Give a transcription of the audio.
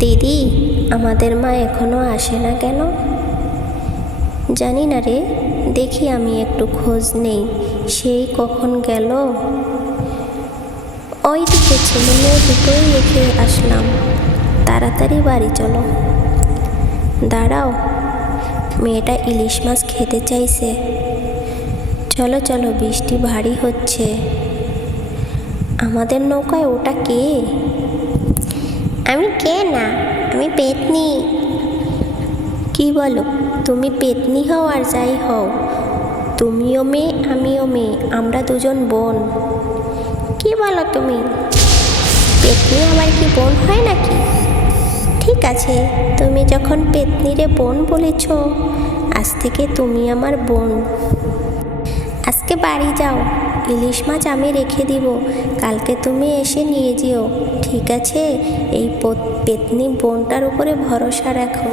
দিদি, আমাদের মা এখনো আসে না কেন? জানি না রে, দেখি আমি একটু খোঁজ নেই। সেই কখন গেল। ওই দিকে ছেলে মেয়ে দুটোই রেখে আসলাম, তাড়াতাড়ি বাড়ি চলো। দাঁড়াও, মেয়েটা ইলিশ মাছ খেতে চাইছে। চলো চলো, বৃষ্টি ভারী হচ্ছে। আমাদের নৌকায় ওটা কে? আমি কে না, আমি পেতনি। কি বলো? তুমি পেতনি হও আর যাই হও, তুমিও মেয়ে আমিও মেয়ে, আমরা দুজন বোন। কি বলো তুমি? পেতনি আবার কি বোন হয় নাকি? ঠিক আছে, তুমি যখন পেতনিরে বোন বলেছ, আজ থেকে তুমি আমার বোন। আজকে বাড়ি যাও, ইলিশ মাছ আমি রেখে দিব, কালকে তুমি এসে নিয়ে যেও, ঠিক আছে? এই পেতনি বোনটার উপরে ভরসা রাখো।